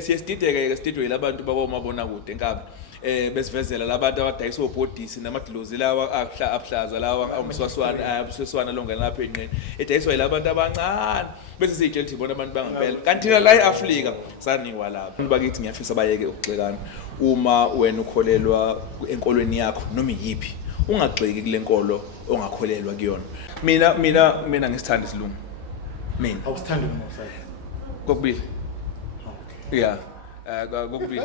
Siyestideke studio labantu bakomabona kude enkabi besivezela labantu abadayisa obhodisi namadlozi lawa ahlaza lawa umswaswana longa lapha enqeni edayiswa labantu abancane bese siyitshela ukuthi ibona abantu bangempela kanti la eAfrika saniwa lapha bakithi ngiyafisa bayeke ukugxekana uma wena ukholelwa enkolweni yakho noma yipi ungagxeki kule nkolo ongakholelwa kuyona mina ngisithanda isilungu mina awusithandi noma usayini kokubili yeah kokubili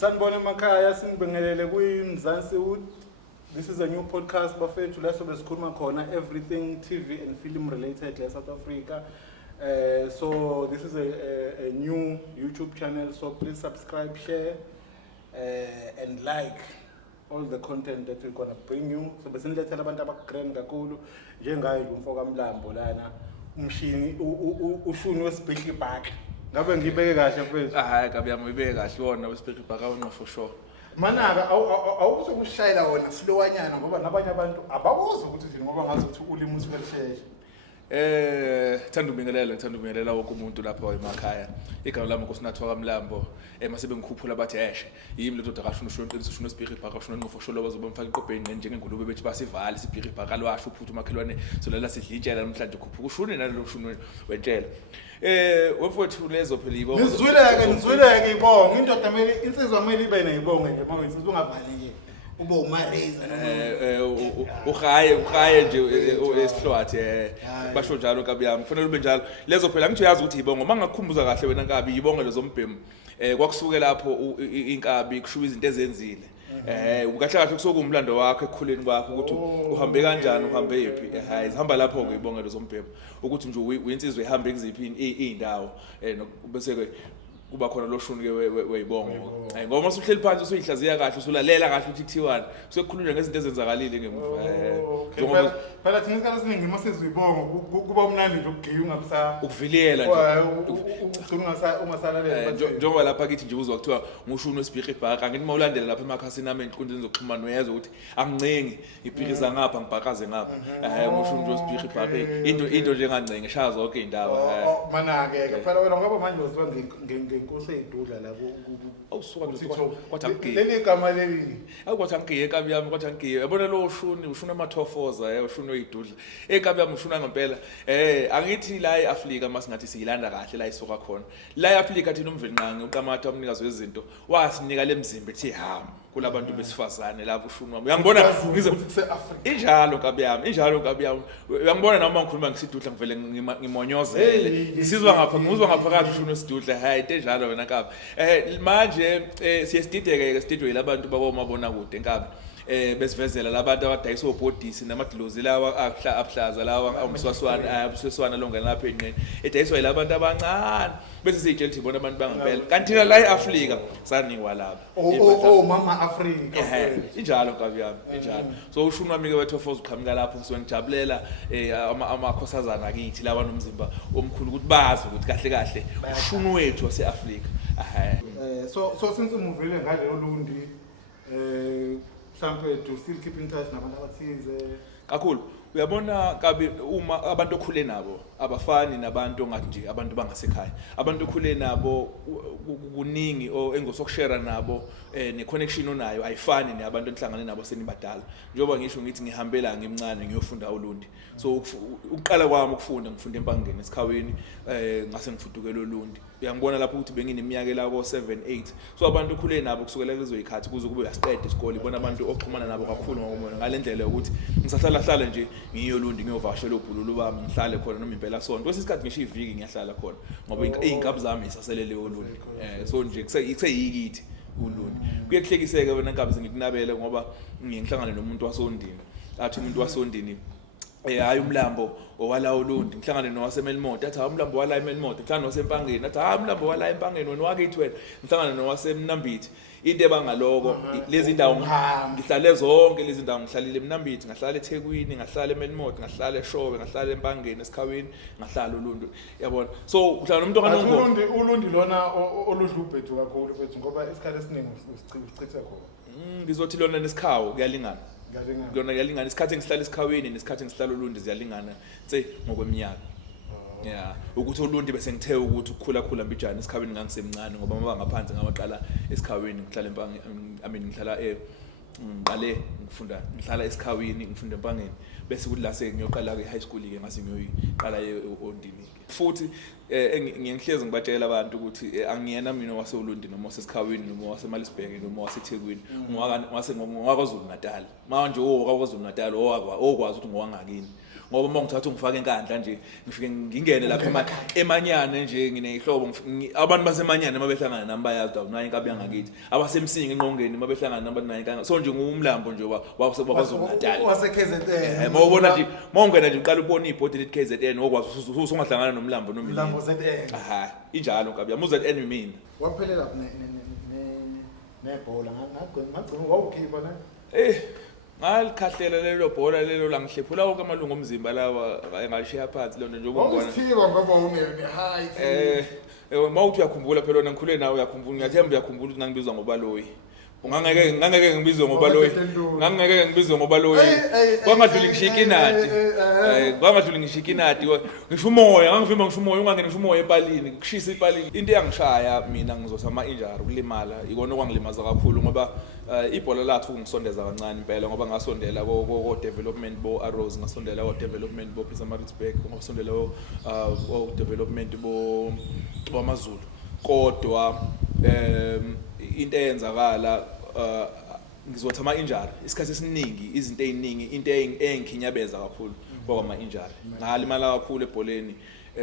Sanibona emakhaya sinibingelele kuMzansi Wood. This is a new podcast bafethu la sobe sikhuluma khona everything TV and film related la South Africa. So this is a new YouTube channel, so please subscribe, share and like all the content that we're gonna bring you. So besinilethela abantu abagrand kakhulu njengayo umfoka MLAMBO lana umshini ushuni wesibhekhi back. Ngabe ngibeke kahle mfethu. Hayi kabi yami ibeke kahle wona wesibhekhi bhaka wona for sure. Manaka awukushayela wona silowanyana ngoba nabanye abantu ababuza ukuthi thina ngoba ngazi ukuthi ulimi usivelisheshe. Thanda ubingelela wonke umuntu lapha emakhaya. Igama lami nkosinathwa kaMlambo masebe ngikhuphula bathi eshe yimi le ndoda kashona ushonqinisa ushona esibhekhi bhaka ushona ngofoshola bazoba mfaka iqobheni njengengulube bethi basivale isibhekhi bhaka lwasho uphuthu makhelwane solala sidlitshela namhlanje khuphuka ushune nalo ushune wentshela. Wemfowethu lezo phela ibonga. Nizwileke ibonga indoda kumele insizwa kumele ibe neyibonga nje manje insizwa ungavaleke ube umareza uhaye nje esihlwathi basho njalo kabi yami kufanele ube njalo lezo phela ngithi uyazi ukuthi ibonga mangakukhumbuza kahle wena nkabi ibonga lezo mbhemu kwakusuke lapho inkabi kushuba izinto ezenzile ukahle kahle kusokumlando wakho ekukhuleni kwakho ukuthi uhambe kanjani uhambe yaphi ihamba lapho ke ibonga lezo mbhemu ukuthi nje uyinsizwe ihambe kuziphi indawo bese ke kuba khona lo shuni ke weyibongo ngoba masuhleli phansi usuyihlaziya kahle usulalela kahle ukuthi kuthiwani sekukhulunywa ngezinto ezenzakalile ngemuva phela thina isikhathi esiningi masezibongo kuba umnandi nje ukugcina ungabisa ukuvilela nje ungasalalela njengoba lapha kithi nje uzwa kuthiwa ngushuni wesibhekhi bhaka ngithi mawulandela lapha emakhasini ameni inkundleni zokuxhumana uyezwa ukuthi angincengi ibhiriza ngapha ngibhakaze ngapha ngushuni nje wesibhekhi bhaka into nje engancenge shaya zonke indawo mana-ke phela wena ngoba manje uziwa Inkosi Yezidudla la awusuka nje kwathi angigiye leli gama leli kwathi angigiye kabi yami kwathi angigiye yabona lo ushuni amathofoza ushuni oyidudla kabi yami ushuna ngempela angithi la eAfrika masingathi siyilanda kahle la isuka khona la eAfrika thina umvelinqangi uqamata umnikazi wezinto wasinika lemzimba ethi hamba kulabantu besifazane lapho ushuni wami uyangibona injalo kabi yami uyangibona noma ngikhuluma ngisidudla ngivele ngimonyozele ngizizwa ngaphakathi ushuni wesidudla hayi enjalo wena kabi manje siyestideke studio labantu bakomabona kude enkabi besivezela labantu abadayisa obhodisi namadlozi lawa ahlaza lawa umswaswana longa lapha enqeni edayiswa labantu abancane bese siyitshela ukuthi ibona abantu bangempela kanti la eAfrika saniwa lapha mama Afrika injalo kabi yami injalo so ushuni wami ke wethofoza uqhamika lapho ngisiwenjabulela amakhosazana akithi lawa nomzimba omkhulu ukuthi bazi ukuthi kahle ushuni wethu waseAfrika so since umuvile ngaleyo lundi mhlambe to still keep in touch nabantu abathize kakhulu uyabona kabi uma abantu okhule nabo abafani nabantu ngathi nje abantu bangasekhaya abantu okhule nabo kuningi engosokushare nabo neconnection onayo ayifani neabantu enhlangane nabo senibadala njengoba ngisho ngithi ngihambela ngimncane ngiyofunda uLundi so uqala kwami ukufunda ngifunda empangeni esikhaweni ngase ngifudukela uLundi uyangibona lapho ukuthi bengineminyaka la ko 7 8 so abantu okhule nabo kusukela lezo ikhathi kuze kube uyasiqeda isikole ibona abantu oxhumana nabo kakhulu ngokumbona ngalendlela ukuthi ngisahlala nje ngiyolundi ngiyovashela obhululu bami ngihlale khona noma impela sonto kwesikhathi ngisho iviki ngiyahlala khona ngoba izinkabi zami isaselele uLundi so nje kuseyikithi uLundi kuyehlekiseka wena nkabi ngikunabele ngoba ngihlangana nomuntu wasondini athi umuntu wasondini hayi umlambo owala uLundi ngihlangane nowaseMelmoto athi umlambo wala eMelmoto ngihlangane nowaseMpangeni athi umlambo wala eMpangeni wena wakithi wena ngihlangane nowaseMnambithi into ebangaloko lezi ndawo ngihlale zonke lezi ndawo ngihlalile eMnambithi ngahlala eThekwini ngahlala eMelmoto ngahlala eShowe ngahlala eMpangeni eSikhawini ngahlala uLundi yabona so uhlala nomuntu kanongo uLundi lona oludlubhethu kakhulu mfethu ngoba isikhathi esiningi usichitha khona ngizothi lona nesikhawo kuyalingana Kuyona kuyalingana isikhathi engihlala eSikhawini nesikhathi engihlala uLundi ziyalingana ngokweminyaka. Yeah, ukuthi uLundi bese ngithe ukuthi ukukhula mbijana eSikhawini ngangisemncane ngoba maba ngaphansi ngabaqala eSikhawini ngihlala eMpangeni ngihlala ngiqale ngihlala eSikhawini ngifunda eMpangeni bese kuthi la sengiyoqala ke high school ke ngase ngiyoyiqala eOndini futhi ngihlezi ngibatshela abantu ukuthi angiyena mina waseUlundi noma waseSikhawini noma waseMalisburg noma waseThekwini ngwakwaZulu Natal manje owakwaZulu Natal okwazi ukuthi ngowangakini ngoba uma ngithatha ungifaka enkandla nje ngifike ngingene lapha emanyane nje nginehlobo abantu basemanyane mabehlangana nami bayazi nayo inkabi yangakithi abasemsingi enqongeni mabehlangana nabantu nayo inkanga so nje ngumlambo nje wakwaZulu Natal wase KZN mawubona nje mawungena nje uqala ubona ibhodi lethi KZN okwazi usungahlangana nomlambo nomini umlambo ZN aha injalo nkabi yamuza ZN mina waphelela nebhola ngagcina wawukhipha na ngalikhahlela lelo bhola lelo la ngihlephula wonke amalungu omzimba lawa engashiya phansi lonto nje ubona usithiwa ngoba ungene high mawuthi uyakhumbula phela wona ngikhule nawe uyakhumbula ngiyathemba uyakhumbula ukuthi ngangibizwa ngobaloyi ngangeke ngibizwe ngobaloyi kwangadluli ngishika inadi kwangadluli ngishika inadi ngisho umoya ngangivimba ngisho umoya ungangena ngisho umoya epalini kushisa ipalini into eyangishaya mina ngizothi ama-injury ukulimala ikona okwangilimaza kakhulu ngoba ibhola lathu ngisondeza kancane impela ngoba ngasondela ko-development bo-Arrows ngasondela ko-development bo-Pietermaritzburg ngasondela ko-development bo-AmaZulu kodwa into eyenzakala ngizothi ama-injury isikhathi esiningi izinto eziningi into engikhinyabeza kakhulu kwama-injury ngalimala kakhulu ebholeni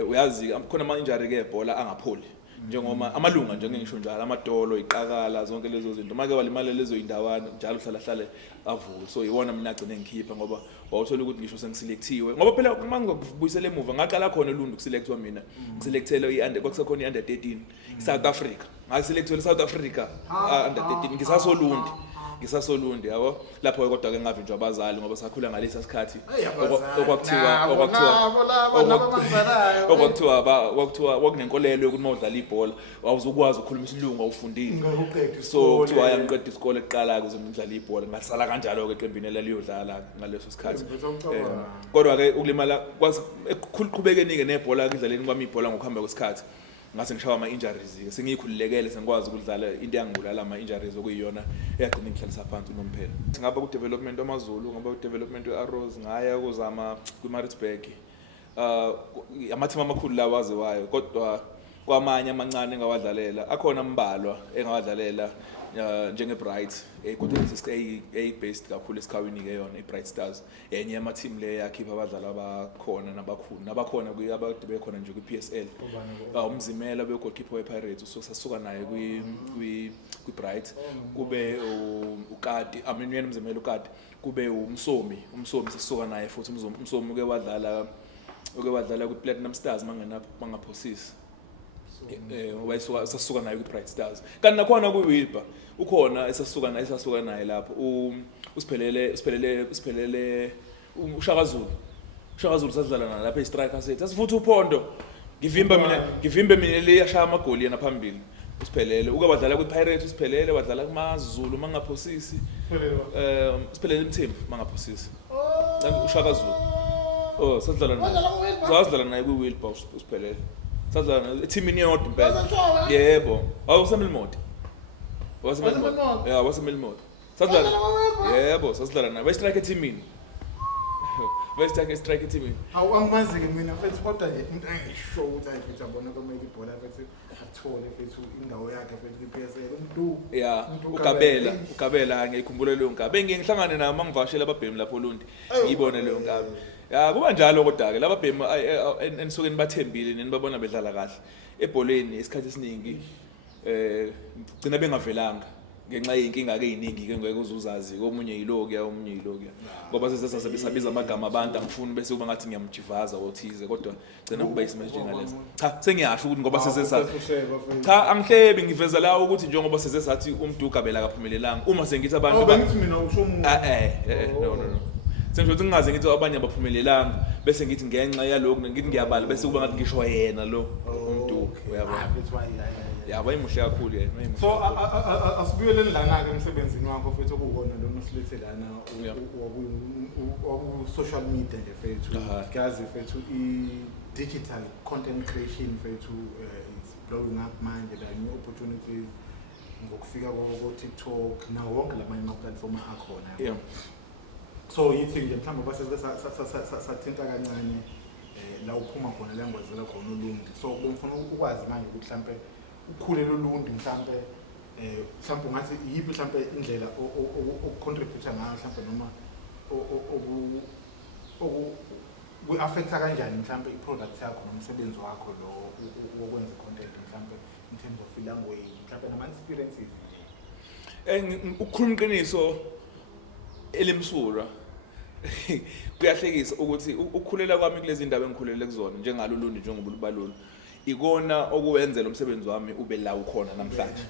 uyazi khona ama-injury ke ebhola angapholi njengoba amalunga njengengisho njalo amadolo iqakala zonke lezo zinto make walimala lezo indawana njalo hlala avuka so iwona mina agcine ngikhipha ngoba wawuthola ukuthi ngisho sengiselectiwe ngoba phela uma ngibuyisela emuva ngaqala khona eLundi ukuselectwa mina ngiselectele i-under kwakusekhona i-under 13 South Africa ngaselectwele South Africa under 13 ngisasolundi yabo lapho kodwa ke ngavinjwa abazali ngoba sakhula ngalesa sikhathi okwakuthiwa kwakunenkolelo ukuthi mawudlala ibhola awuzukwazi ukukhuluma isilungu awufundile so kuthiwa ayangiqeda isikole eqala ukuze ngidlale ibhola ngasala kanjalo ke eqembini eliyodlala ngaleso sikhathi kodwa ke ukulimala ekuqhubekeni ke nebhola ekudlaleni kwami ibhola ngokuhamba kwesikhathi ngase ngishawa ama-injuries ke sengikhululekele sengikwazi ukudlala into yangibulala ama-injuries okuyiyona eyagcina ngihlalisa phansi unomphela ngaba ku-development amaZulu ngaba ku-development we-Arrows ngaya kuzama kwi-Maritzburg amathima amakhulu la waziwayo kodwa kwamanye amancane engawadlalela akhona ambalwa engawadlalela njenge-Bright kodwa based kakhulu eSikhawini ke yona i-Bright Stars enye yama-team le yakhipha abadlali abakhona nabakhona bekhona nje kwi-PSL umzimela be-goalkeeper we-Pirates so sasuka naye kwi-Bright kube uKati aminyeni umzimela uKati kube umsomi sasuka naye futhi umsomi uke wadlala kwi-Platinum Stars mangaphosisi sasuka naye kwi-Bright Stars kanti nakhona kwi-Wilbur ukhona esasuka naye lapho usiphelele uShaka Zulu sadlala naye lapha e-striker sethu asifuthi uphondo ngivimbe mina le yashaya amagoli yena phambili usiphelele uke wadlala kwi-Pirates usiphelele wadlala kumaZulu mangaphosisi usiphelele imthembu mangaphosisi uShaka Zulu sadlala naye kwi-Wilbur usiphelele sadlala ethimini yodwa impela yebo waseMelmoto waseMelmoto sadlala yebo sadlala naye strike teamini strike teamini awamazi ke mina mfethu kodwa nje into engisho ukuthi ayifethu abona komeke ibhola mfethu athole mfethu indawo yakhe mfethu kwi-PSL ugabela ngiyikhumbula leyo ngabe ngihlangane naye mangivashela ababhemi lapho Lundi ngiyibone leyo ngabe kuba njalo kodwa ke laba bhemi enisuke nibathembile nenibabona bedlala kahle ebholeni isikhathi esiningi gcina bengavelanga ngenxa yinkinga ke eziningi ke ngeke uzuzazi komunye yilokuya omunye yilokuya ngoba sesabiza amagama abantu angifuni bese kuba ngathi ngiyamjivaza othize kodwa gcina kuba isimo njengalesi cha sengiyasho ukuthi ngoba cha angihlebi ngiveza la ukuthi njengoba sesathi umduga bela kaphumelelanga uma sengithi abantu bengithi mina usho umuntu no sengisho ukuthi ngingaze ngithi abanye abaphumelelanga bese ngithi ngenxa yalokho ngithi ngiyabala bese kuba ngathi ngisho yena lo umduga uyabona yaba imuhle kakhulu yena so asibuyeleni lana ke emsebenzini wakho mfethu okuwona lo nosilethe lana waku social media nje mfethu gazi mfethu i-digital content creation mfethu is blowing up manje la new opportunities ngokufika ko TikTok nawo wonke lamanye ama-platform akhona so yithi nje mhlawumbe base sathinta kancane la uphuma khona la ngwazela khona uLundi so bengifuna ukwazi manje ukuthi mhlambe ukhule loLundi mhlambe mhlambe ngathi yipi mhlambe indlela okucontribute ngayo mhlambe noma ku-affecta kanjani mhlambe i-product yakho nomsebenzi wakho lo wokwenza content mhlambe in terms of language mhlambe nama-experiences ukukhuluma iqiniso elimsulwa kuyahlekisa ukuthi ukukhulela kwami kulezi ndawo engikhulele kuzona njengalolundi njengoba lubalula ikona okuwenzela umsebenzi wami ube la ukhona namhlanje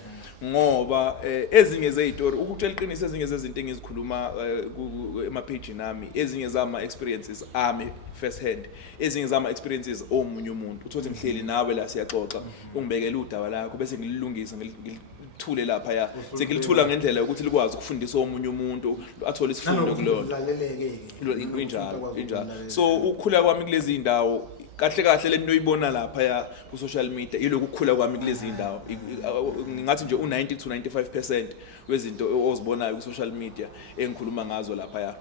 ngoba ezinye zezitori ukutshela iqiniso ezinye zezinto engizikhuluma ema-page nami ezinye zama experiences ami first hand ezinye zama experiences omunye umuntu uthothi ngihleli nawe la siyaxoxa ungibekela udaba lakho bese ngililungisa thule lapha ya sekilithula ngendlela ukuthi likwazi ukufundisa omunye umuntu athole isifundo kulona injalo so ukukhula kwami kulezi indawo kahle le noyibona lapha ya ku social media yiloku ukukhula kwami kulezi indawo ngingathi nje u90 to 95% wezinto ozibonayo ku social media engikhuluma ngazo lapha ya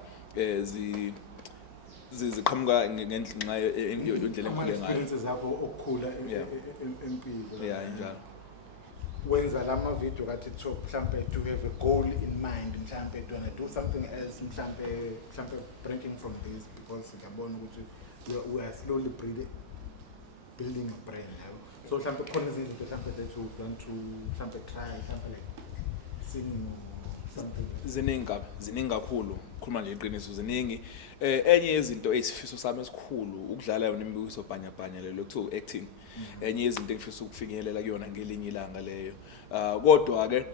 ziqhamuka ngendlela yondlela engikhule ngayo experiences zakho ukukhula empilo injalo wenza lama video ka TikTok mhlambe to have a goal in mind mhlambe to do something else mhlambe breaking from this because ngiyabona ukuthi we are slowly building a brand now so mhlambe khona izinto mhlambe that you want to mhlambe try mhlambe singing something ziningi kakhulu khuluma nje iqiniso ziningi enye yezinto ezisifiso sami esikhulu ukudlala yona imibukiso bhanya lelo kuthiwa acting enye yezinto engifisa ukufinyelela kuyona ngelinye ilanga leyo kodwa ke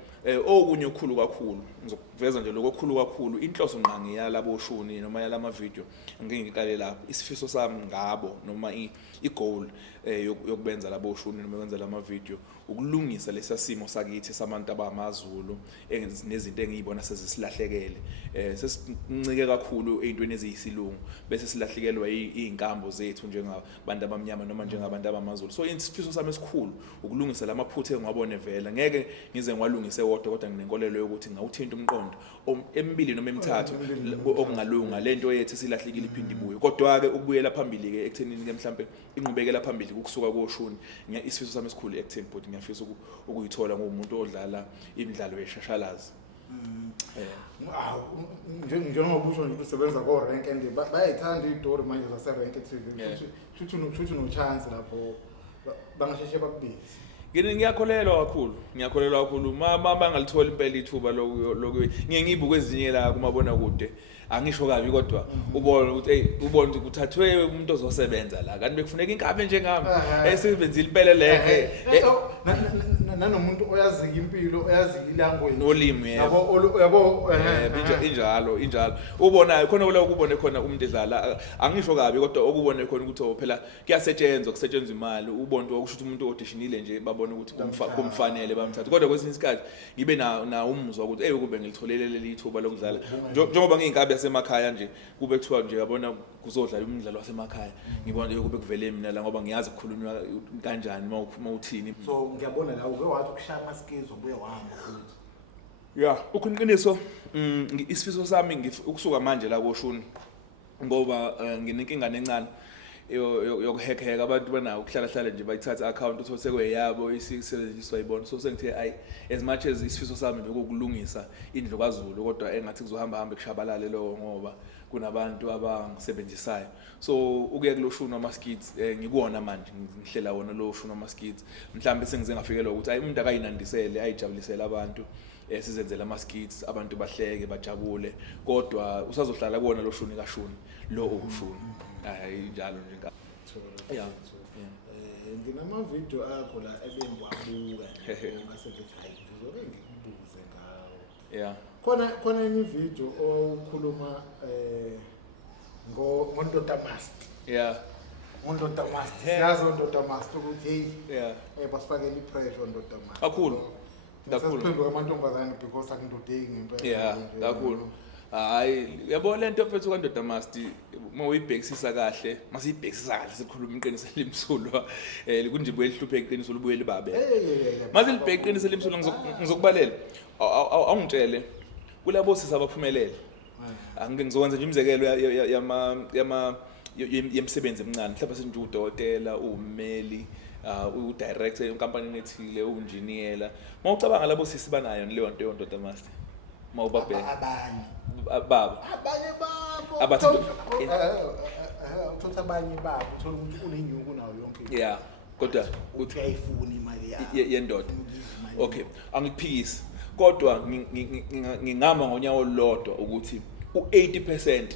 okunye okukhulu kakhulu ngizokuveza nje lokho okukhulu kakhulu inhloso nqangi yalabo shuni noma yalama video ngeke ngiqale lapho isifiso sami ngabo noma igoal yokubenza labo shuni noma ukwenza lama video ukulungisa lesa simo sakithi sabantu abamaZulu nezinto engiyibona sezisilahlekele sesincike kakhulu ezintweni eziyisilungu bese silahlekelwa izinkambo zethu njengabantu abamnyama noma njengabantu abamaZulu so isifiso sami esikhulu ukulungisa lamaphutha engibone vela ngeke ngize ngwalungise wodwa kodwa nginenkolelo yokuthi ngawuthinta umqondo emibili noma emithathu okungalunga lento yethu silahlekile iphindi ibuye kodwa ke ukubuyela phambili ke ekuthenini ke mhlambe inqubekela phambili ukusuka koshuni isifiso sami esikhulu acting but ngiyafisa ukuyithola ngomuntu odlala imidlalo yeshashalazi njengoba usho nje usebenza ko rank and bayayithanda izitori manje zase rank TV futhi no chance lapho bangasheshe bakubize ngiyakholelwa kakhulu mama bangalithola impela ithuba lokho ngiyibuka ezinye la kumabona kude angisho kabi kodwa ubona ukuthi ubona ukuthi kuthathwe umuntu ozosebenza la kanti bekufuneka inkabe njengami esebenzile impela leke nanomuntu oyazi impilo oyazi ilanguage nolimi yabo injalo ubonayo khona kule ukubone khona umuntu edlala angisho kabi kodwa okubone khona ukuthi phela kusetshenzwa imali ubone ukuthi umuntu auditionile nje babone ukuthi kumfanele bamthatha kodwa kwesinye isikhathi ngibe na umuzwa ukuthi kube ngilitholele leli thuba lokudlala njengoba ngiyinkabi yasemakhaya nje kube kuthiwa nje yabona kuzodlala umdlalo wasemakhaya ngibona kube kuvele mina la ngoba ngiyazi ukukhulunywa kanjani mawuthini so ngiyabona la ube wathi ukushaya amaskizo ubuye wahamba futhi uqiniso isifiso sami ukusuka manje la koshuni ngoba nginenkinga nencane yokuhekeka abantu banawo ukuhlala nje bayithatha account uthola sekweyabo isebenziswa yibona so sengithe as much as isifiso sami bekukulungisa indlu kwaZulu kodwa engathi kuzohamba kushabalale lo ngoba kunabantu abangisebenzisayo. So ukuya kuloshuni wama-skits ngikuwona manje ngihlela wona loshuni wama-skits. Mhlambe sengize ngafikelwa ukuthi umuntu akayinandisele ayijabulisele abantu sizenzela ama-skits abantu bahleke bajabule kodwa usazohlala kuwona loshuni kashuni lo ushuni njalo nje yeah. Nginama-video akho la ebengiwabuka ngasethi hayi ngizobe ngikubuze ngawo. Yeah. Khona enye video okhuluma ngoNdoda Master. Yeah. Ndoda Master. Siyazi Ndoda Master ukuthi hey yeah. Basifakela ipressure Ndoda Master. Kakhulu. Sasiphendula amantombazane because akundodeki ngempela. Yeah, kakhulu. Hayi, yabo lento phethu kaNdoda Master uma uyibhekisisa kahle, masiyibhekisisa kahle sikhuluma iqiniso elimsulwa, kunje buye lihluphe iqiniso libuye libabe. Mase libheke iqiniso elimsulwa ngizokubalela. Awungitshele kulabo sisa abaphumelele. Angike ngizokwenza nje imizekelo yemisebenzi emincane. Mhlawumbe senje udokotela, ummeli, udirector yenkampani ethile, uengineer. Mawucabanga labo sisi banayo leyo nto yoNdoda Master. Mawubabheka. Abanye. Baba. Abanye babo. Abathi uthatha abanye babo uthola ukuthi unenyuku nayo yonke. Yeah, kodwa uthi ayifuni imali yakho. Yendoda. Okay, angikuphikisi. Kodwa ngingama ngonyawo lodwa ukuthi u80%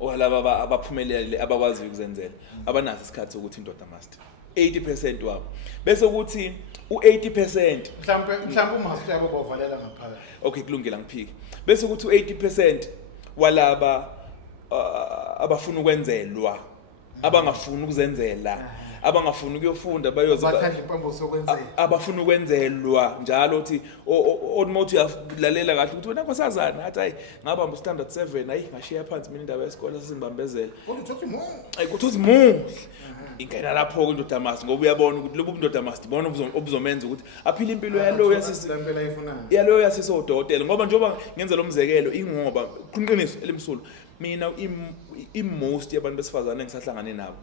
walaba abaphumelele abakwazi ukuzenzela abanazo isikhathi sokuthi Ndoda Master. 80% wabo. Bese ukuthi u80% mhlawumbe uMaster yabo bavalela ngaphakathi. Okay, kulungile ngiphiki. Bese ukuthi u80% walaba abafuna ukwenzelwa, abangafuni ukuzenzela, abangafuni ukuyofunda bathanda impambo sokwenzela. Abafuna ukwenzelwa njalo uthi omothi uyalalela kahle ukuthi wena kwasazana athi hayi ngabamba standard 7 hayi ngashiya phansi mina indaba yesikole sesingibambezela. Uthi mo. Kuthi muhle. Ingena lapho kuNdoda Master ngoba uyabona ukuthi lobu Ndoda Master ibona obuzomenza ukuthi aphile impilo yaloyo yasisi lempela ayifuna. Yaloyo yasisi odokotela ngoba njengoba ngenza lo mzekelo ingoba qiniqiniso elimsulu mina most yabantu besifazane engisahlangane nabo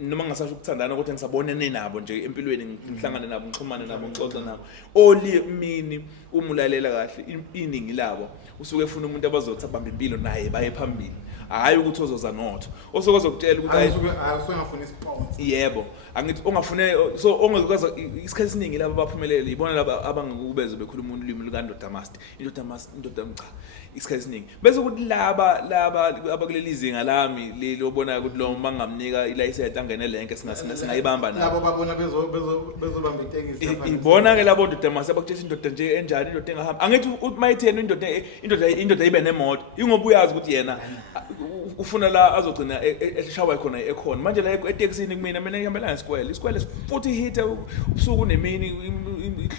noma ngasasho ukuthandana ukuthi ngisabonene nabo nje empilweni ngihlangane nabo ngixhumane nabo ngixoxe nabo oli mini umulalela kahle iningi labo usuke efuna umuntu abazothi abambe impilo naye baye phambili hayi ukuthi ozoza notho osuke uzokutshela ukuthi hayi usengafuna isiponsor. Yebo angithi ongafune so ongezokwazi isikhathi esiningi laba abaphumelele ibona laba abangakubeza bekhuluma ulimi lukaNdoda Master indoda cha isikhathi esiningi bese ukuthi laba abakuleli izinga lami lelobona ukuthi lo mangamnika ilicense angene lenke singayibamba nabo labo babona bezobamba intengisi lapha ibona ke labo Ndoda Master abakutshela indoda nje enjani indoda engahamba angithi uthi mayitheni indoda ibe nemoto ingoba uyazi ukuthi yena ufuna la azogcina eshawa khona ekhona manje la eTexini kumina mina ngihambela nesikwele futhi hita ubusuku unemini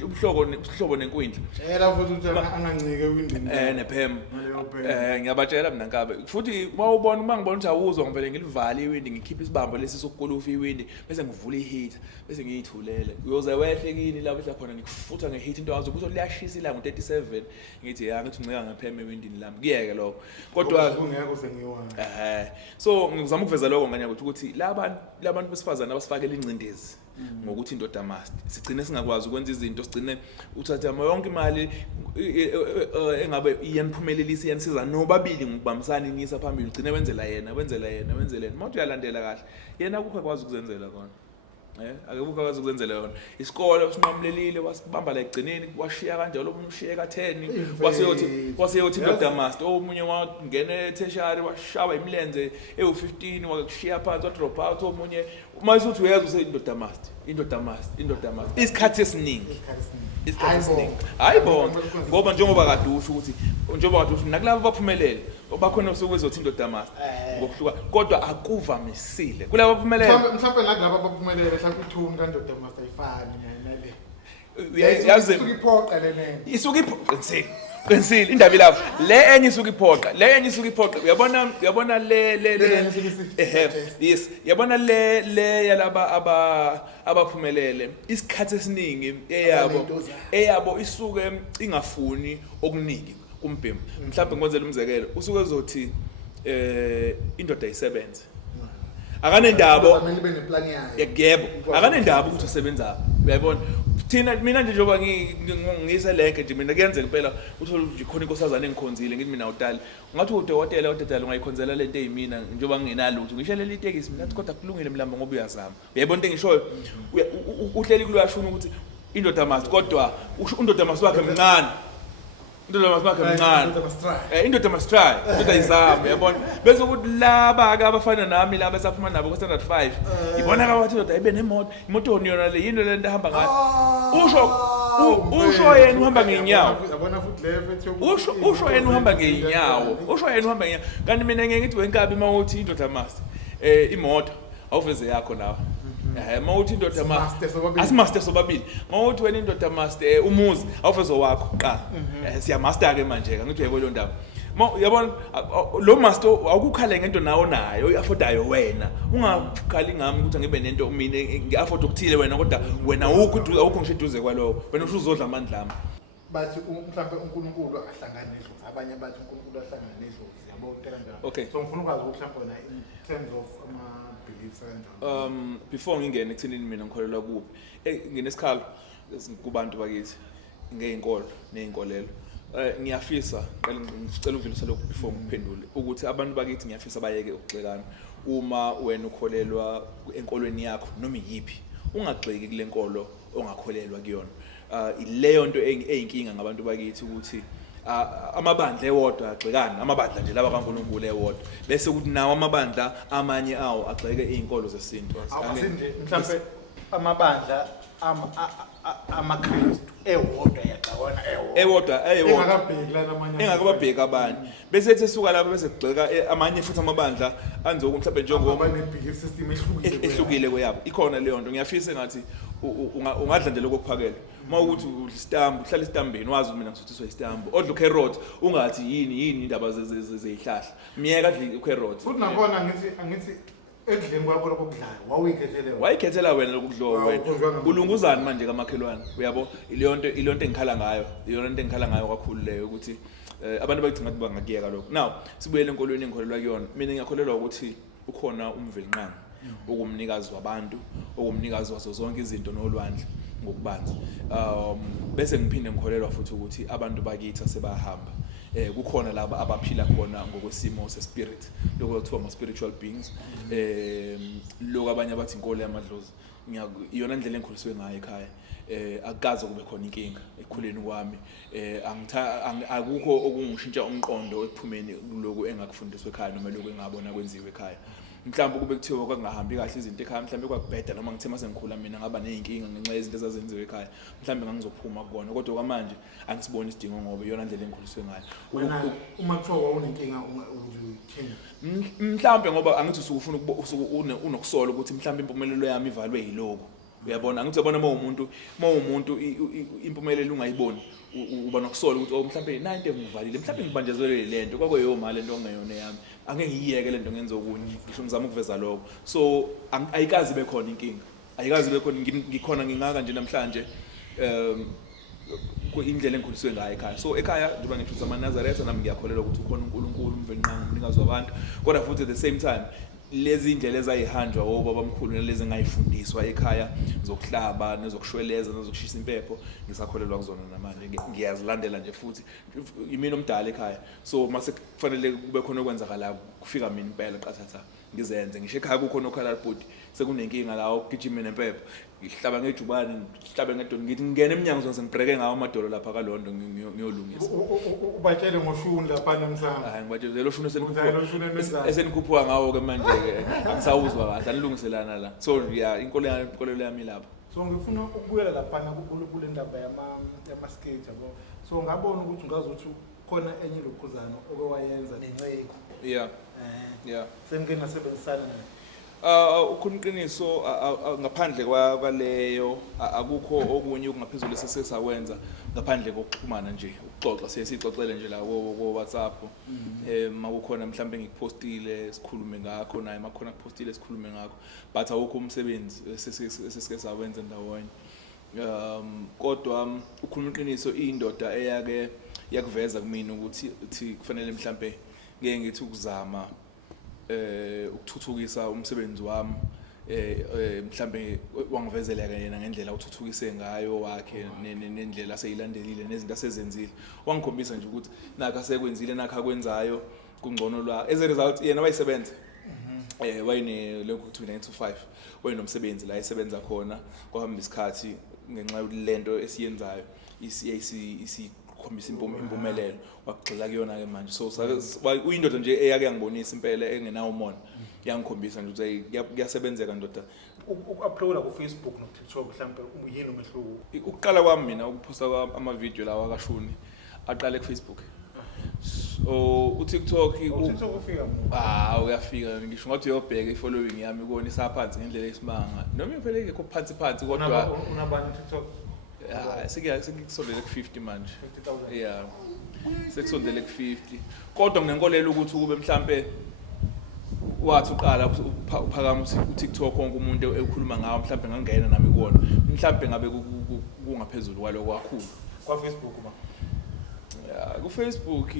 uhlobo nenkwindla la futhi uthi angancike ewindini nephem ngiyabatshela mina nkabe futhi mawubona uma ngibona ukuthi awuzwa ngivele ngilivale iwindi ngikhipha isibambo lesi sokukolufa iwindi bese ngivula ihita bese ngiyithulele uyoze wehle kini la bese khona ngikufutha ngehita into yazo ukuthi liyashisa ilanga ngo37 ngithi ya ngithi uncika ngephem ewindini lami kuyeke lokho kodwa kungeke sengiwana so ngizama ukuveza lokho nganya ukuthi labantu besifazana abasifakela incindezi ngokuthi Ndoda Master sigcine singakwazi ukwenza izinto sigcine uthatha yonke imali engabe iyaniphumelelisa iyanisiza nobabili ngokubambisana inyisa phambili ugcine wenzela yena manje uyalandela kahle yena akukho kwazi ukuzenzela khona akekho kwazi ukuzenzela yona isikole usimamlelile wasibamba la egcineni washiya kanjalo umshiye ka10 waseyothi Ndoda Master omunye wangena tertiary washawa imilenze ewu15 wakushiya phansi wa drop out omunye mase uthi uyeza use Ndoda Master isikhathi esiningi hayibo ngoba njengoba kade usho ukuthi nakulabo abaphumelele bakhona usukuzothi Ndoda Master ngokuhluka kodwa akuvamisile kulabo abaphumelele mhlawumbe nakulabo abaphumelele mhlawumbe ithuni kaNdoda Master ayifani nale yazi isuka lene isuka qinisile indaba ilapho le enye isuka iphoqa uyabona yes yabona le yalaba abaphumelele isikhathi esiningi eyabo isuke ingafuni okuningi kumbhemu mhlawumbe ngikwenzela umzekelo usuke ezothi indoda isebenze akanendaba kumele ibe neplan yayo yebo akanendaba ukuthi usebenza uyabona thina mina nje njoba ngiselenke nje mina kuyenzeka impela uthola nje khona inkosazana engikhonzile ngithi mina uDali ngathi udokotela ungayikhonzela lento eyimina njoba ngingenalutho ngishelele itekisi mina kodwa kulungile mlambo ngoba uyazama uyayibona into engishoyo uhleli kulwashuna ukuthi indoda must kodwa indoda must wakhe mncane indoda must wakhe mncane indoda must try indoda izama uyabona bese ukuthi laba ke abafana nami laba esaphuma nabo ku standard 5 ibona ka wathi indoda ibe nemoto imoto yona le yini le nto ehamba ngayo usho yena uhamba ngenyawo yabona futhi le usho yena uhamba ngenyawo kanti mina ngeke ngithi wenkabi mawuthi indoda must imoto awuveze yakho nawe mawuthi indoda asimaster sobabili mawuthi wena indoda master umuzi awufezo wakho qa siyamaster ke manje ngithi uyayibona lo ndaba yabona lo master awukukhale ngento nawo nayo uyafodayo wena ungakhali ngami ukuthi ngibe nento mina ngiafford ukuthile wena kodwa wena awukho ngisheduze kwalowo wena usuzodla amandla ami bathi mhlawumbe uNkulunkulu ahlangane nedlozi abanye bathi uNkulunkulu ahlangane nedlozi yabo utela njalo okay so ngifuna ukwazi ukuthi mhlawumbe na in terms of beliefs kanjalo before ngingene ekuthenini mina ngikholelwa kuphi nginesikhala kubantu bakithi ngeinkolo neinkolelo ngiyafisa ngicela ukudlulisa lokho before ngiphendule ukuthi abantu bakithi ngiyafisa bayeke ukugxekana uma wena ukholelwa enkolweni yakho noma iyiphi ungagxeki kule nkolo ongakholelwa kuyona ileyo nto eyinkinga ngabantu bakithi ukuthi amabandla ewodwa agxekana amabandla nje laba kaNkulunkulu ewodwa bese ukuthi nawo amabandla amanye awo agxeke izinkolo zesintu mhlawumbe amabandla amaKristu ewodwa yaxabona ewodwa engakabheki lana amanye engakababheki abanye bese ethi suka lapho bese kugxeka amanye futhi amabandla anzoku mhlawumbe njengoba ne-belief system ehlukile kweyabo ikhona leyo nto ngiyafisa engathi ungadla nje lokho kuphakela mawukuthi uhlala isitambeni wazi mina ngisuthiswa istambu odla ucarrot ungathi yini indaba zezihlahla miyeka adle ucarrot futhi nakhona angithi ekudleni kwakho lokho kudlayo wayikhethela wena lokudlo wena kulunguzani manje kamakhelwane uyabo ilonto engikhala ngayo kakhulu leyo ukuthi abantu bakithi ngathi bangakiyeka lokho now sibuyele enkolweni engikholelwa kuyona mina ngiyakholelwa ukuthi ukhona umvelinqangi okumnikazi wabantu okumnikazi wazo zonke izinto nolwandle ngokubanzi bese ngiphinde ngikholelwa futhi ukuthi abantu bakithi asebahamba kukhona laba abaphila khona ngokwesimo sespirit lokho kuthiwa ama spiritual beings lokho abanye abathi inkolo yamadlozi iyona indlela engikhuliswe ngayo ekhaya akukaze kube khona inkinga ekukhuleni kwami akukho okungishintsha umqondo ekuphumeni lokho engakufundiswa ekhaya noma lokho engabona kwenziwe ekhaya mhlawumbe kube kuthiwa kwakungahambi kahle izinto ekhaya mhlawumbe kwakubheda noma ngithe mase ngikhula mina ngaba nezinkinga ngenxa yezinto ezazenziwe ekhaya mhlawumbe ngangizophuma kubona kodwa kwamanje angisiboni isidingo ngoba iyona indlela engikhuliswe ngayo uma kuthiwa wawunenkinga uthini mhlawumbe ngoba angithi usufuna unokusola ukuthi mhlawumbe impumelelo yami ivalwe yiloko uyabona angithi uyabona mawumuntu impumelelo ungayiboni uba nokusola ukuthi mhlawumbe into engivalile mhlawumbe ngibanjezelwe lento kwakweyoma lento ongeyona yami angeke ngiyeke lento ngenza okunye ngisho ngizama ukuveza lokho so ayikazi bekhona inkinga ayikazi bekhona ngikhona ngingaka nje namhlanje indlela engikhuliswe ngayo ekhaya so ekhaya njengoba ngisho amaNazaretha nami ngiyakholelwa ukuthi ukhona uNkulunkulu umvelinqangi umnikazi wabantu kodwa futhi at the same time lezi indlela ezayihanjwa obabamkhulu nalezi engayifundiswa ekhaya zokuhlaba nezokushweleza nezokushisa impepho ngisakholelwa kuzona namanje ngiyazilandela nje futhi imini omdala ekhaya so mase kufanele kube khona okwenzakala kufika mina impela qathatha ngizenze ngisho ekhaya kukhona okhala bhuti sekunenkinga la ukugijima nempepho ngihlaba ngejubane ngihlabe ngedoni ngithi ngene eminyango zonke ngibhreke ngawo amadolo lapha kaLondo ngiyolungisa ubatshele ngoshuni lapha namhlanje hayi ngibatshele lo shuni esenikhuphuka ngawo ke manje ke angisawuzwa kahle anilungiselana la so yeah inkolelo yami lapha so ngifuna ukubuyela lapha kule ndaba yama-skate yabo so ngabona ukuthi ungazothi khona enye lokhuzana okwayenza nenceko yeah semke nasebenzisana naye ukhuluqiniso ngaphandle kwaleyo akukho okunye okungaphezulu esesakwenza ngaphandle kokuxhumana nje ukuxoxa siyasixoxele nje la ko WhatsApp makukhona mhlambe ngikupostile sikhulume ngakho naye makhona kupostile sikhulume ngakho but awukho umsebenzi sesike sawenza ndawonye kodwa ukhuluqiniso indoda eyake yakuveza kumina ukuthi kufanele mhlambe ngeke ngithi ukuzama ukuthuthukisa umsebenzi wami mhlambe wangivezeleka yena ngendlela uthuthukise ngayo wakhe nendlela aseyilandelile nezinto asezenzile wangikhombisa nje ukuthi nakho asekwenzile nakho akwenzayo kungcono lwa as a result yena wayisebenza wayine lokhu 9 to 5 wayenomsebenzi la esebenza khona kwahamba isikhathi ngenxa yolento esiyenzayo isikhombisa impumelelo wagxila kuyona ke manje so uyindoda nje eyake yangibonisa impela engenawo umona yangikhombisa nje ukuthi kuyasebenzeka ndoda uku-uploada ku Facebook no TikTok mhlambe yini umehluko ukuqala kwami mina ukuphosta ama video lawa kaShuni aqale ku Facebook so uTikTok ufika uyafika ngisho ngathi uyobheka ifollowing yami ukona isaphansi ngendlela esimanga noma phela ngekho phansi kodwa unabani TikTok sekusondele ku 50 manje 50,000 yeah sekusondele ku 50 kodwa nginenkolelo ukuthi kube mhlambe wathi uqala uphakama uTikTok wonke umuntu ekhuluma ngawo mhlambe ngangena nami kuona mhlambe ngabe kungaphezulu kwaloko kakhulu kwa Facebook ma ku Facebook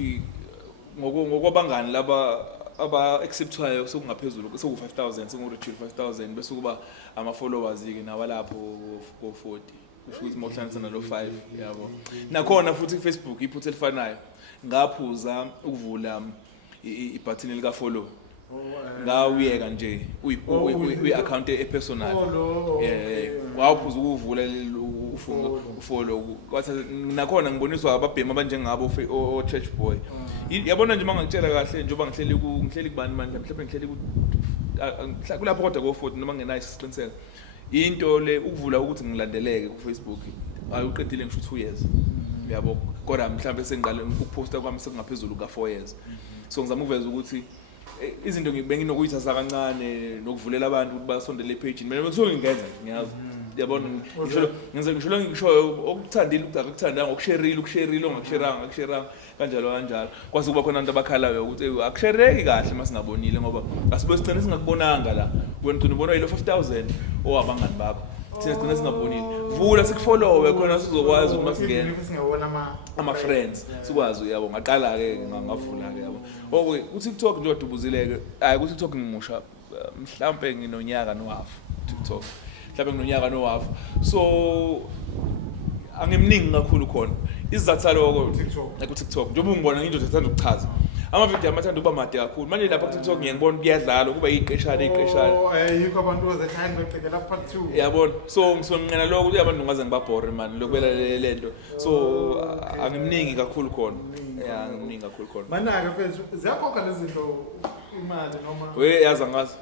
ngokwabangani laba aba-acceptwayo sokungaphezulu soku 5,000 soku-retrieve 5,000 bese kuba ama-followers-ke nawalapho ko-40 kusho ukuthi uma uhlanganisa nalo 5 yabo nakhona futhi ku-Facebook iphutha elifanayo ngaphuza ukuvula ibhathini lika-follow ngawuyeka nje uyi-account e-personal wawuphuza ukuvula ufollow kwathi nakhona ngiboniswa ababhemi abanjengabo o-church boy yabona nje mangakutshela kahle njengoba ngihleli kubani manje mhlawumbe ngihleli kulapho kodwa ko-40 noma ngenayo isiqiniseko into le ukuvula ukuthi ngilandeleke ku Facebook ayiqedile ngisho 2 years yabo kodwa mhlawumbe sengiqale ukuposta kwami sekungaphezulu ka4 years so ngizama ukuveza ukuthi izinto benginokuyithatha kancane nokuvulela abantu ukuthi basondele page mina bekusuke ngingenza ngiyazi yabona ngisho okuthandile ukuthandanga ukusherile ongakusheranga kanjalo kwazi kuba khona abantu abakhalayo ukuthi akushereki kahle masingabonile ngoba asibe sigcina singakubonanga la wena ubona yilo 5,000 owabangani bakho thina sigcina singabonile vula sikufollowe khona sizokwazi ukuthi masingena ama friends sikwazi uyabo ngaqala ke ngavula ke yabo ku TikTok nje wadubuzileke hayi ku TikTok ngimusha mhlambe nginonyaka nohafu TikTok mhlambe nginonyaka nohafu so angimningi kakhulu khona izathu lokho ku TikTok njengoba ungibona into ethanda ukuchaza ama video amathanda uba made kakhulu manje lapha ku TikTok ngiyangibona kuyadlala kuba iqeshana yikho abantu ozekhaya beqedela part 2 yabona so ngisonqena lokho ukuthi abantu ungaze ngibabhore man lokubela lento so angimningi kakhulu khona angimningi kakhulu khona manaka mfethu ziyakhokha lezi zinto imali noma we yazi angazi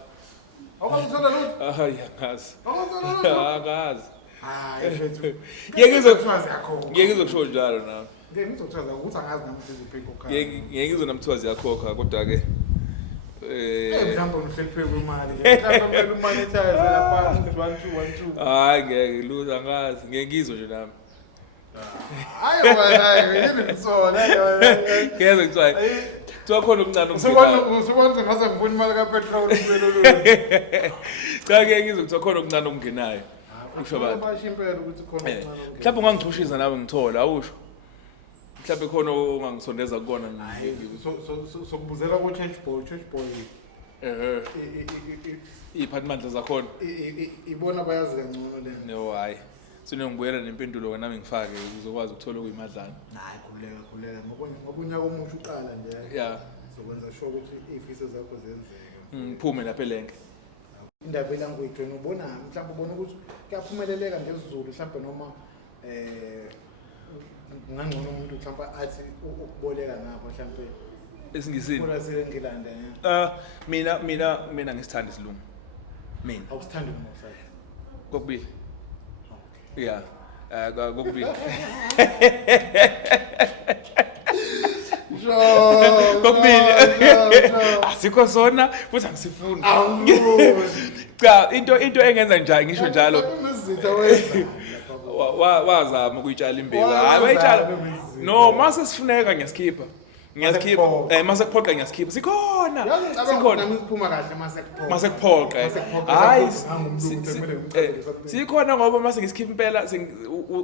awuzothola lutho hayi angazi angazi hayi mfethu ngeke ngizokusho njalo nawe ngeke ngizokuchaza ukuthi angazi nami siziphi kokha ngeke ngizonamthiwazi yakhokha kodwa ke mhlawumbe uhleli phezu kwemali mhlawumbe umonetize lapha 1212 hayi ngeke luza angazi ngeke ngizwe nje nami hayi wena yini ngisona ngeke ngizwe Twa khona okuncane usubona ngaze ngifuna imali kapetrol impelo cha ngeke ngizokuthiwa khona okuncane okungenayo usho bathi bashimpela ukuthi khona okuncane mhlawumbe ungangixhushisa nawe ngithola awusho mhlawumbe khona ongangisondeza kukona sokubuzela ko church boy iphathimandla zakhona ibona bayazi kangcono le no hayi sinongibuyela nempendulo nami ngifake uzokwazi ukuthola okuyimadlana hayi khuleka ngokunyaka omusha uqala nje yeah uzokwenza sure ukuthi ifiso zakho ziyenzeka ngiphume lapha elenke indaba language wena ubona mhlawumbe ubona ukuthi kuyaphumeleleka ngesizulu mhlawumbe noma ngangcono umuntu mhlawumbe athi ukuboleka ngapha mhlawumbe esingisini kodwa sengilanda mina ngisithanda isilungu mina awusithandi nomhlanje kokubili yeah kokubili kokubili asikho sona futhi angisifuni cha into engenza njani ngisho njalo wazama ukuyitshala imbewu hayi wayitshala no mase sifuneka ngiyasikhipha Ngiyaskipha masekuphoqa ngiyaskipha sikhona masekuphoqa hayi sikhona ngoba mase ngiskipha impela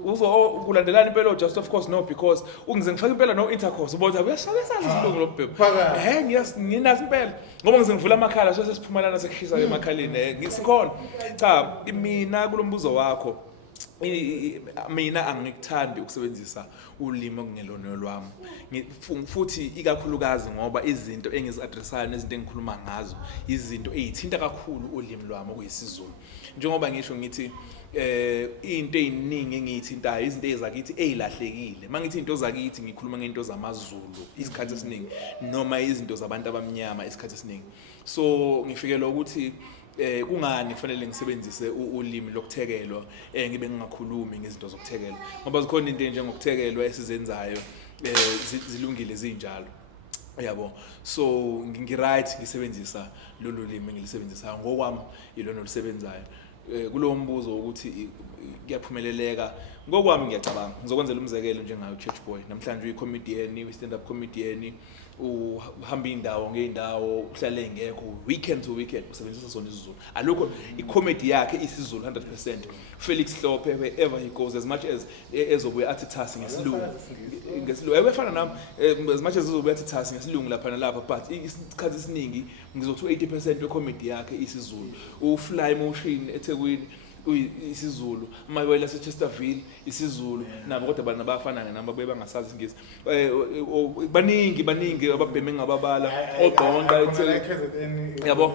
uzokulandelana impela just of course no because ungize ngifaka impela no intercourse ubona uyashayisa isilungu lobhebhe nginazi impela ngoba ngize ngivula amakhala so sesiphumalana sekushisa emakhaleni ngisikhona cha mina kulombuzo wakho mina angikuthandi ukusebenzisa ulimi okungelona lwami futhi ikakhulukazi ngoba izinto engizi-addressayo nezinto engikhuluma ngazo izinto ezithinta kakhulu ulimi lwami okuyisiZulu njengoba ngisho ngithi into eziningi engiyithintayo izinto ezakithi ezilahlekile mangithi into zakithi ngikhuluma ngento zamaZulu isikhathi esiningi noma izinto zabantu abamnyama isikhathi esiningi so ngifikela ukuthi kungani kufanele ngisebenzise ulimi lokuthekelwa ngibe ngingakhulumi ngezinto zokuthekelwa ngoba zikhona into njengokuthekelwa esizenzayo zilungile zinjalo yabo so ngiright ngisebenzisa lolu limi ngilisebenzisayo ngokwami yilona olusebenzayo kulowo mbuzo ukuthi kuyaphumeleleka ngokwami ngiyacabanga ngizokwenzela umzekelo njengayo church boy namhlanje uyi-comedian uyi-stand up comedian uhamba indawo ngeindawo uhlale ngekho weekend to weekend usebenzisa sona isiZulu alokho i-comedy yakhe isiZulu 100% Felix Hlophe wherever he goes as much as ezobuya athi thasi ngesilungu ebefana nami as much as ezobuya athi thasi ngesilungu lapha nalapha but isikhathi esiningi ngizothi 80% we-comedy yakhe isiZulu ufly motion eThekwini isiZulu amawela seChesterville isiZulu nabo kodwa bana bafana nabo bebangasazi isingisi baningi ababheme ngababala oqonqa KZN yabo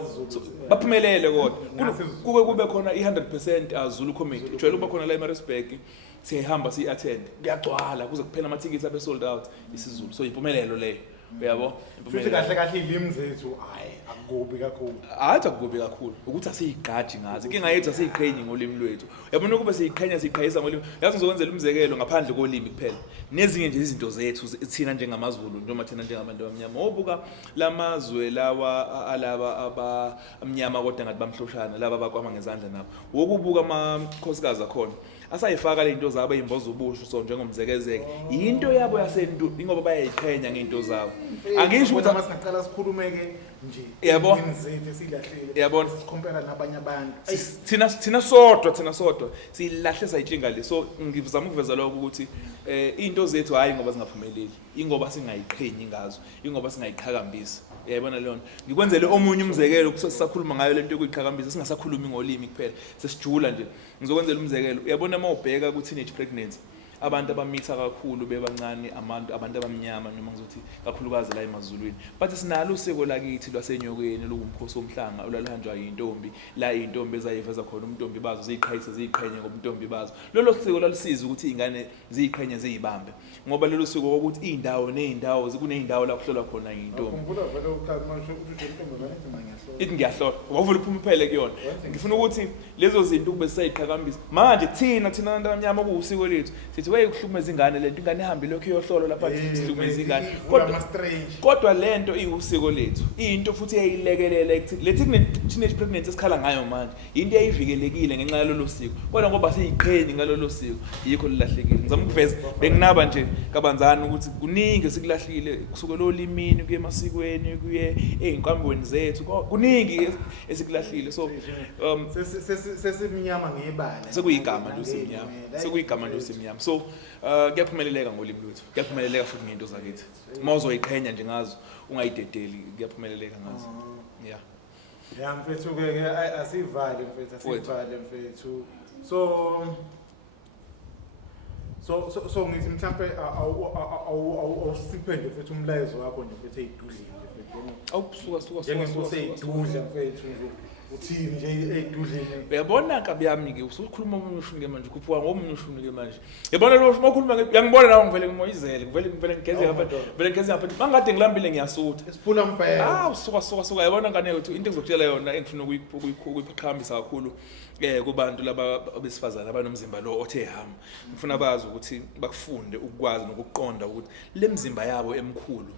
baphumelele kodwa kube khona i100% Zulu comedy ijwayele ukuba khona la eMaritzburg siyahamba siyattend kuyagcwala kuze kuphela ama-tickets abe sold out isiZulu so impumelelo leyo uyabo futhi kahle ilimi zethu akugobi kakhulu akugobi kakhulu ukuthi asiyigaji ngazi inkinga yethu asiyiqhenyi ngolimi lwethu yabona ukube siyiqhayisa ngolimi yazi ngizokwenzela umzekelo ngaphandle kolimi kuphela nezinye nje izinto zethu thina njengamaZulu noma thina njengabantu abamnyama obuka lamazwe lawa alaba abamnyama kodwa ngathi bamhloshana laba abakwama ngezandla nabo wokubuka amakhosikazi akhona asayifaka lento zabo ezimboza ubusho so njengomzekezeke into yabo yasentu ingoba bayayiqhenya ngento zabo angisho ukuthi masingaqala sikhulumeke nje yabo zethu esilahlile yabona sikompela nabanye abantu thina sodwa silahle sayitshinga le so ngizama ukuveza lokho ukuthi into zethu hayi ngoba singaphumeleli ingoba singayiqhenyi ngazo ingoba singayiqhakambisi yayibona leyo ngikwenzele omunye umzekelo kusakhuluma ngayo lento yokuyiqhakambisa singasakhulumi ngolimi kuphela sesijula nje ngizokwenzela umzekelo uyabona mawubheka ku teenage pregnancy abantu abamitha kakhulu bebancane abantu abamnyama noma ngizothi kakhulukazi la emazulwini but sinalo usiko lakithi lwasenyokweni lokumkhosi omhlanga olalahanjwa yintombi la intombi ezayiveza khona umntombi bazo ziyiqhenye ngobuntombi bazo lolo siko lalisiza ukuthi ingane ziyiqhenye ziyibambe ngoba lelo siko ukuthi indawo nezindawo kuneyindawo la kuhlolwa khona intombi ukhumbula vele ukhathi manje ukuthi intombi ngiyahlola ithi ngiyahlola wavula uphuma iphele kuyona ngifuna ukuthi lezo zinto kube sisayiqhakambisa manje thina abantu abamnyama kuwusiko lethu sithi wayekuhlumeza ingane lento ingane ihambe lokho iyohlolwa lapha sihlumeza ingane kodwa lento iwusiko lethu into futhi eyayilekelela lethi teenage pregnancy esikhala ngayo manje into eyayivikelekile ngenxa yalolu siko kodwa ngoba siyiqhenyi ngalolu siko yikho lilahlekile ngizama ukuveza benginaba nje kabanzana ukuthi kuningi sikulahlile kusuke lo limini kuye emasikweni kuye ezinqambweni zethu kuningi esikulahlile so sesimnyama ngebala sekuyigama nje usimnyama so kuyaphumeleleka ngolimi lwethu kuyaphumeleleka futhi ngento zakithi mawuzoyiqhenya nje ngazo ungayidedeli kuyaphumeleleka ngazo ya mfethu ke asivale mfethu so ngithi mhlambe awusiphende mfethu umlayezo wakho nje mfethu eyidudlile awusuka njengenkosi eyidudla mfethu nje uthini nje eyidudlile uyabona kabi yami ke usukhuluma omunye ushunike manje kuphwa ngomunye ushunike manje yabona lo ukhuluma ngiyangibona nawe ngivele ngimoyizele ngivele ngigeze apha mangade ngilambile ngiyasutha isiphula mpela usuka yabona ngane yethu into engizokutshela yona engifuna ukuyiqhakambisa kakhulu kubantu laba abesifazana abanomzimba lo othe hama ngifuna bazi ukuthi bakufunde ukwazi nokuqonda ukuthi lemzimba yabo emkhulu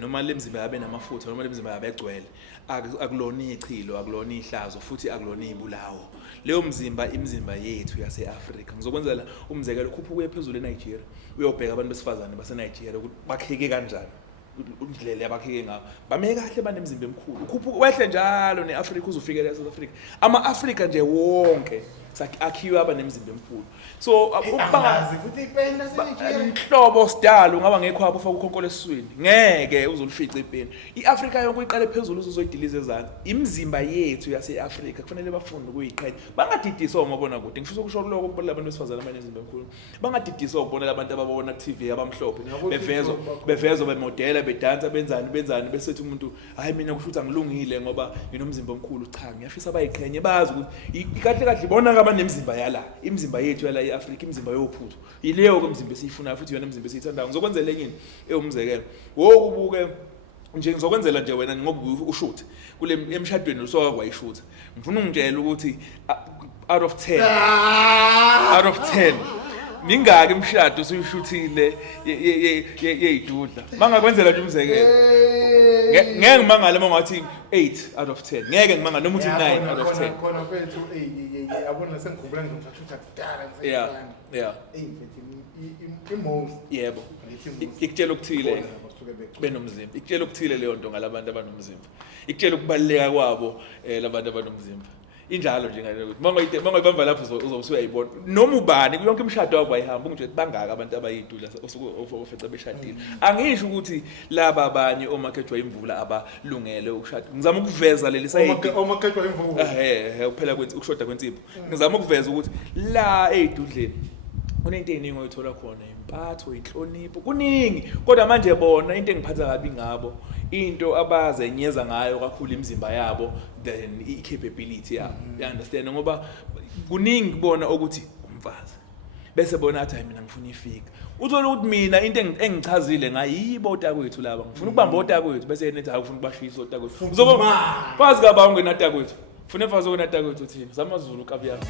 noma lemzimba yabe namafutha noma lemzimba yabe egcwele akulona ichilo akulona ihlazo futhi akulona ibulawo leyo imzimba yethu yaseAfrika ngizokwenzela umzekelo khuphuka uye phezulu eNigeria uyobheka abantu besifazane baseNigeria ukuthi bakheke kanjani indlela yabakheke ngabo bame kahle banemizimba emkhulu ukhuphuka wehle njalo neAfrika uzofikelela eSouth Africa ama-Afrika nje wonke akhiwe aba nemizimba emkhulu so angazi futhi ipeni laseNigeria inhlobo sidalo ngaba ngekho apho ufaka ukhonkolo esiswini ngeke uzolifica ipeni iAfrika yonke iqale phezulu uzoyidiliza ezantsi imizimba yethu yaseAfrika kufanele bafunde ukuyiqhenya bangadidiswa umabona kude ngisho ukusho lokho kubona abantu besifazana abanezimba emkhulu bangadidiswa ukubona abantu ababona ku-TV abamhlophe bevezwa bemodela bedansa benzani besethi umuntu hayi mina kusho ukuthi angilungile ngoba nginomzimba omkhulu cha ngiyafisa bayiqhenye bazi ukuthi kahle ibona abanemizimba yala imizimba yethu yala eAfrika imizimba yophuthu ileyo ke imizimba esiyifunayo futhi yona imizimba esiyithandayo ngizokwenzela enye umzekelo wokubuke nje ngizokwenzela nje wena ngoba ushuthe kule emshadweni usoka kwayishutha ngifuna ungitshela ukuthi out of 10 ningaki imshado usuyishuthile yeyidudla mangakwenzela nje umzekelo ngeke ngimangale mangathi 8 out of 10 ngeke ngimangale noma uthi 9 out of 10 khona mfethu yabona sengikhumbula ngizomshutha kudala yeah most yebo ikutshela ukuthile benomzimba ikutshela ukuthile leyo nto ngalabantu abanomzimba ikutshela ukubaleka kwabo labantu abanomzimba injalo nje ngale ukuthi mangayibamba lapho uzobusuyayibona noma ubani yonke imishado wabo ayihamba ungithi bangaka abantu abayidudla ofeca beshadile angisho ukuthi laba abanye omakhetshwa imvula abalungele ukushada ngizama ukuveza leli sayidi omakhetshwa imvula kuphela ukushoda kwensipho ngizama ukuveza ukuthi la eyidudleni kunento eziningi oyithola khona impatho inhlonipho kuningi kodwa manje bona into engiphatha kabi ngabo into abazenyeza ngayo kakhulu imizimba yabo then i-capability yabo you understand ngoba kuningi kubona ukuthi umfazi bese bona athi mina ngifuna ifika uthola ukuthi mina into engichazile ngayibo otakwethu laba ngifuna ukubamba otakwethu bese yena ethi akufuna ukubashisa otakwethu uzoba fazi kaba ungenatakwethu ufuna efazi ongenakwethu uthini zamaZulu kabi yakho